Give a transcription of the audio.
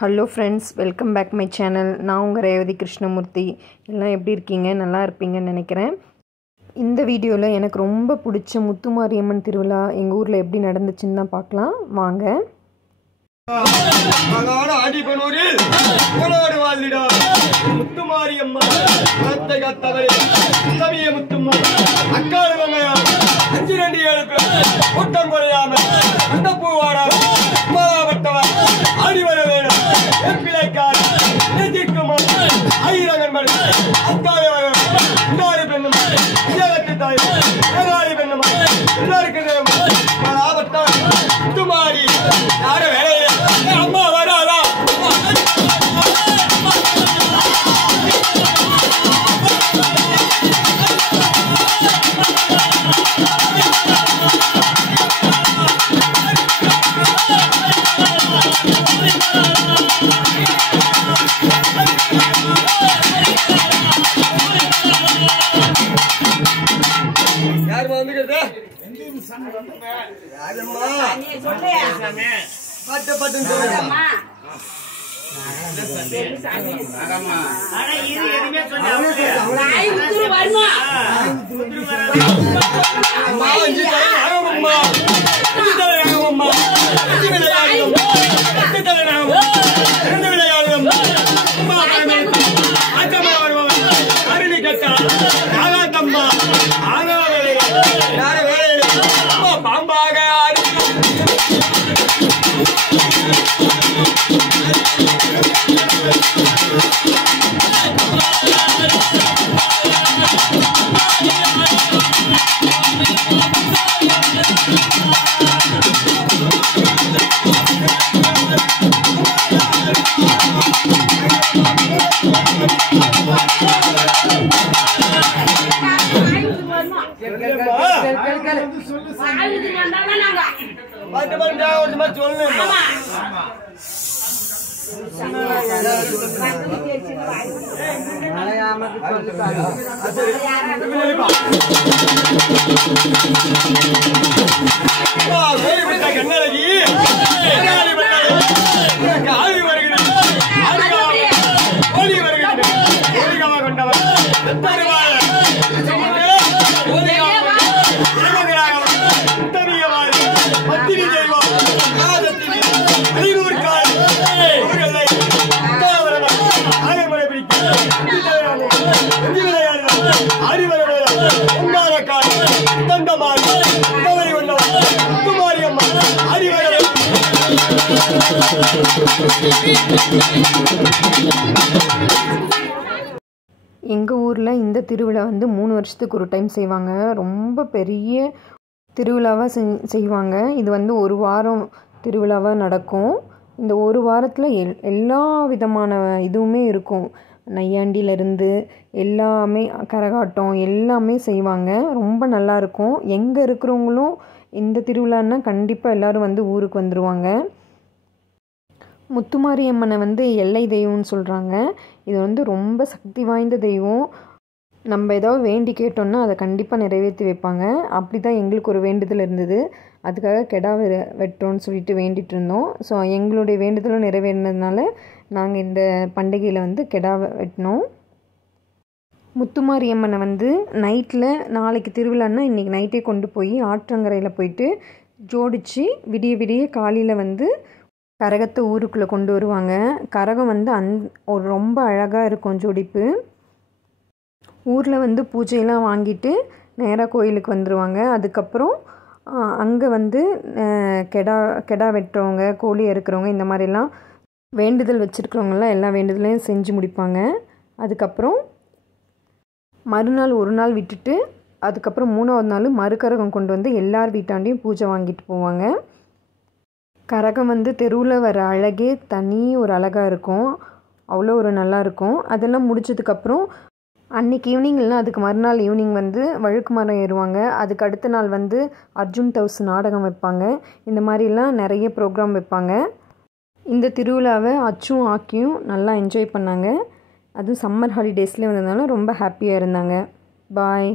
Hello friends, welcome back my channel. நான் உங்கள் ரேவதி கிருஷ்ணமூர்த்தி. எல்லாம் எப்படி இருக்கீங்க? நல்லா இருப்பீங்கன்னு நினைக்கிறேன். இந்த வீடியோவில் எனக்கு ரொம்ப பிடிச்ச முத்துமாரியம்மன் திருவிழா எங்கள் ஊரில் எப்படி நடந்துச்சுன்னு தான் பார்க்கலாம் வாங்க. எங்கள் ஊரில் இந்த திருவிழா 3 வருஷத்துக்கு ஒரு டைம் செய்வாங்க. ரொம்ப பெரிய திருவிழாவாக செய்வாங்க. இது 1 வாரம் திருவிழாவாக நடக்கும். இந்த 1 வாரத்தில் எல்லா விதமான இதுவுமே இருக்கும். நையாண்டியிலேருந்து எல்லாமே, கரகாட்டம் எல்லாமே செய்வாங்க. ரொம்ப நல்லாயிருக்கும். எங்கே இருக்கிறவங்களும் இந்த திருவிழான்னா கண்டிப்பாக எல்லோரும் ஊருக்கு வந்துடுவாங்க. முத்துமாரியம்மனை எல்லை தெய்வம்னு சொல்கிறாங்க. இது ரொம்ப சக்தி வாய்ந்த தெய்வம். நம்ம ஏதாவது வேண்டி கேட்டோம்னா அதை கண்டிப்பாக நிறைவேற்றி வைப்பாங்க. அப்படி தான் எங்களுக்கு ஒரு வேண்டுதல் இருந்தது. அதுக்காக கெடா வெட்டுறோன்னு சொல்லிட்டு வேண்டிகிட்டு இருந்தோம். ஸோ எங்களுடைய வேண்டுதலும் நிறைவேறினதுனால நாங்கள் இந்த பண்டிகையில் கெடா வெட்டினோம். முத்துமாரியம்மனை நைட்டில், நாளைக்கு திருவிழான்னா இன்றைக்கி நைட்டே கொண்டு போய் ஆற்றங்கரையில் போயிட்டு ஜோடித்து விடிய விடிய காலையில் கரகத்தை ஊருக்குள்ளே கொண்டு வருவாங்க. கரகம் ஒரு ரொம்ப அழகாக இருக்கும் ஜோடிப்பு. ஊரில் பூஜையெல்லாம் வாங்கிட்டு நேராக கோயிலுக்கு வந்துடுவாங்க. அதுக்கப்புறம் அங்கே கெடா வெட்டுறவங்க, கோழி அறுக்கிறவங்க, இந்த மாதிரிலாம் வேண்டுதல் வச்சுருக்கிறவங்களாம் எல்லா வேண்டுதலையும் செஞ்சு முடிப்பாங்க. அதுக்கப்புறம் மறுநாள் ஒரு நாள் விட்டுட்டு அதுக்கப்புறம் 3வது நாள் மறுகரகம் கொண்டு எல்லார் வீட்டாண்டையும் பூஜை வாங்கிட்டு போவாங்க. கரகம் தெருவில் வர அழகே தனி ஒரு அழகாக இருக்கும். அவ்வளோ ஒரு நல்லாயிருக்கும். அதெல்லாம் முடிச்சதுக்கப்புறம் அன்றைக்கி ஈவினிங் இல்லைனா அதுக்கு மறுநாள் ஈவினிங் வழுக்கு மரம் ஏறுவாங்க. அதுக்கு அடுத்த நாள் அர்ஜுன் டவுஸ் நாடகம் வைப்பாங்க. இந்த மாதிரிலாம் நிறைய ப்ரோக்ராம் வைப்பாங்க. இந்த திருவிழாவை அச்சும் ஆக்கியும் நல்லா என்ஜாய் பண்ணாங்க. அதுவும் சம்மர் ஹாலிடேஸ்லேயே வந்ததுனால ரொம்ப ஹாப்பியாக இருந்தாங்க. பாய்.